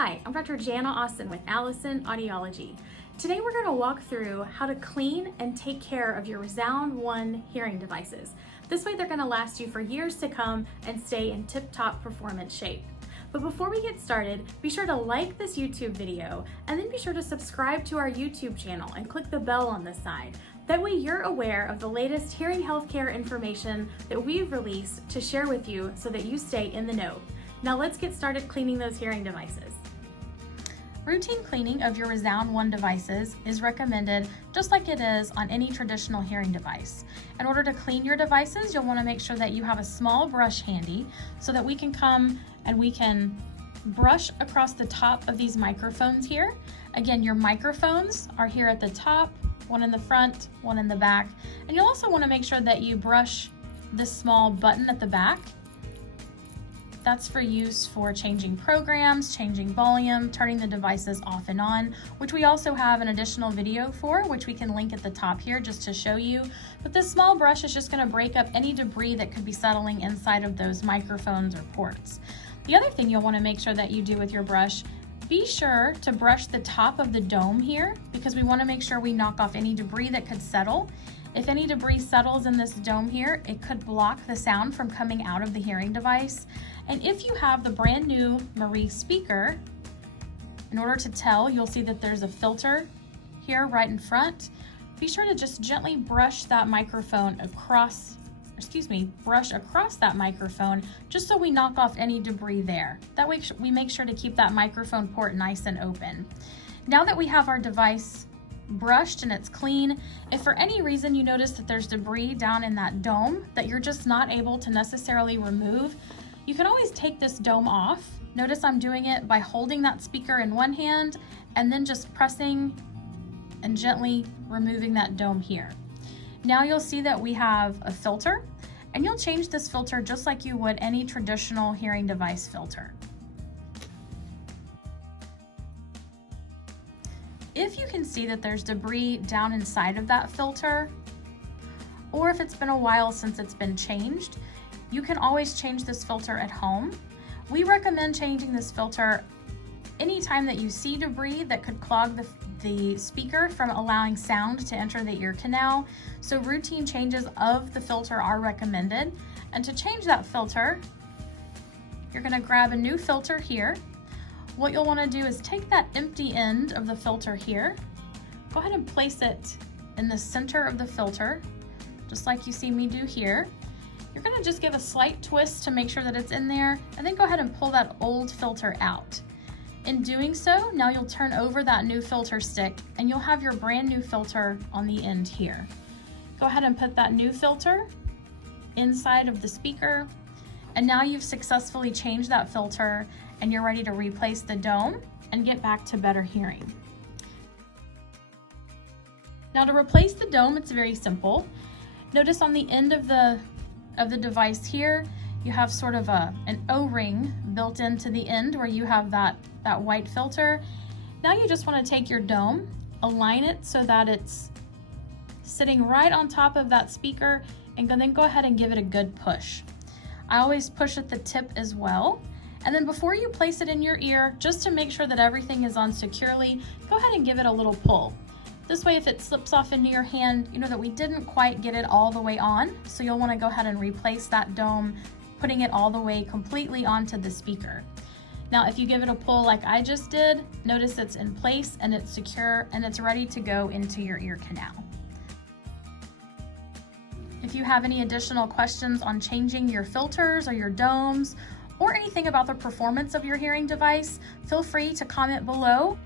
Hi, I'm Dr. Jana Austin with Allison Audiology. Today we're going to walk through how to clean and take care of your Resound One hearing devices. This way they're going to last you for years to come and stay in tip-top performance shape. But before we get started, be sure to like this YouTube video and then be sure to subscribe to our YouTube channel and click the bell on the side. That way you're aware of the latest hearing healthcare information that we've released to share with you so that you stay in the know. Now let's get started cleaning those hearing devices. Routine cleaning of your Resound One devices is recommended just like it is on any traditional hearing device. In order to clean your devices, you'll want to make sure that you have a small brush handy so that we can come and we can brush across the top of these microphones here. Again, your microphones are here at the top, one in the front, one in the back, and you'll also want to make sure that you brush this small button at the back. That's for use for changing programs, changing volume, turning the devices off and on, which we also have an additional video for, which we can link at the top here just to show you. But this small brush is just going to break up any debris that could be settling inside of those microphones or ports. The other thing you'll want to make sure that you do with your brush, be sure to brush the top of the dome here because we want to make sure we knock off any debris that could settle. If any debris settles in this dome here, it could block the sound from coming out of the hearing device. And if you have the brand new Marie speaker, in order to tell, you'll see that there's a filter here right in front. Be sure to just gently brush that microphone across, brush across that microphone just so we knock off any debris there. That way we make sure to keep that microphone port nice and open. Now that we have our device brushed and it's clean, if for any reason you notice that there's debris down in that dome that you're just not able to necessarily remove, you can always take this dome off. Notice I'm doing it by holding that speaker in one hand and then just pressing and gently removing that dome here. Now you'll see that we have a filter, and you'll change this filter just like you would any traditional hearing device filter. If you can see that there's debris down inside of that filter, or if it's been a while since it's been changed, you can always change this filter at home. We recommend changing this filter anytime that you see debris that could clog the speaker from allowing sound to enter the ear canal. So routine changes of the filter are recommended. And to change that filter, you're going to grab a new filter here. What you'll want to do is take that empty end of the filter here, go ahead and place it in the center of the filter, just like you see me do here. You're going to just give a slight twist to make sure that it's in there, and then go ahead and pull that old filter out. In doing so, now you'll turn over that new filter stick and you'll have your brand new filter on the end here. Go ahead and put that new filter inside of the speaker, and now you've successfully changed that filter and you're ready to replace the dome and get back to better hearing. Now to replace the dome, it's very simple. Notice on the end of the device here, you have sort of an O-ring built into the end where you have that white filter. Now you just want to take your dome, align it so that it's sitting right on top of that speaker, and then go ahead and give it a good push. I always push at the tip as well. And then before you place it in your ear, just to make sure that everything is on securely, go ahead and give it a little pull. This way, if it slips off into your hand, you know that we didn't quite get it all the way on. So you'll want to go ahead and replace that dome, putting it all the way completely onto the speaker. Now, if you give it a pull like I just did, notice it's in place and it's secure and it's ready to go into your ear canal. If you have any additional questions on changing your filters or your domes, or anything about the performance of your hearing device, feel free to comment below.